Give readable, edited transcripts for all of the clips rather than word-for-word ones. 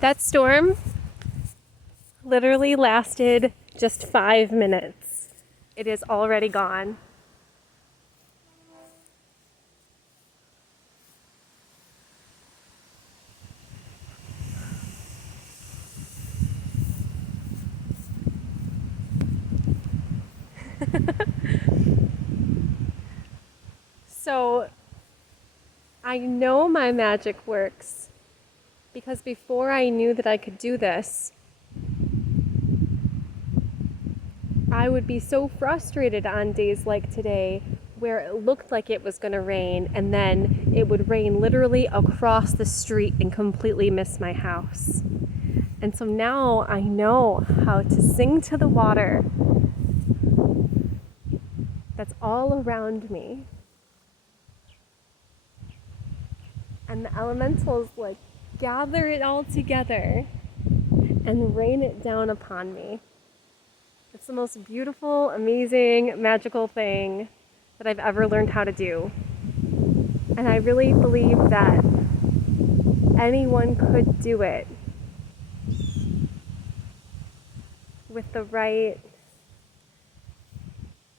That storm literally lasted just 5 minutes. It is already gone. So I know my magic works because before I knew that I could do this, I would be so frustrated on days like today where it looked like it was going to rain and then it would rain literally across the street and completely miss my house. And so now I know how to sing to the water that's all around me. And the elementals like gather it all together and rain it down upon me. It's the most beautiful, amazing, magical thing that I've ever learned how to do. And I really believe that anyone could do it with the right,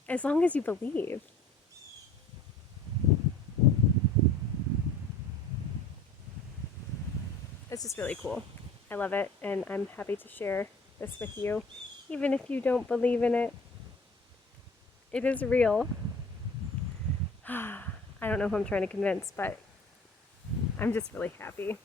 as long as you believe. It's just really cool. I love it, and I'm happy to share this with you, even if you don't believe in it. It is real. I don't know who I'm trying to convince, but I'm just really happy.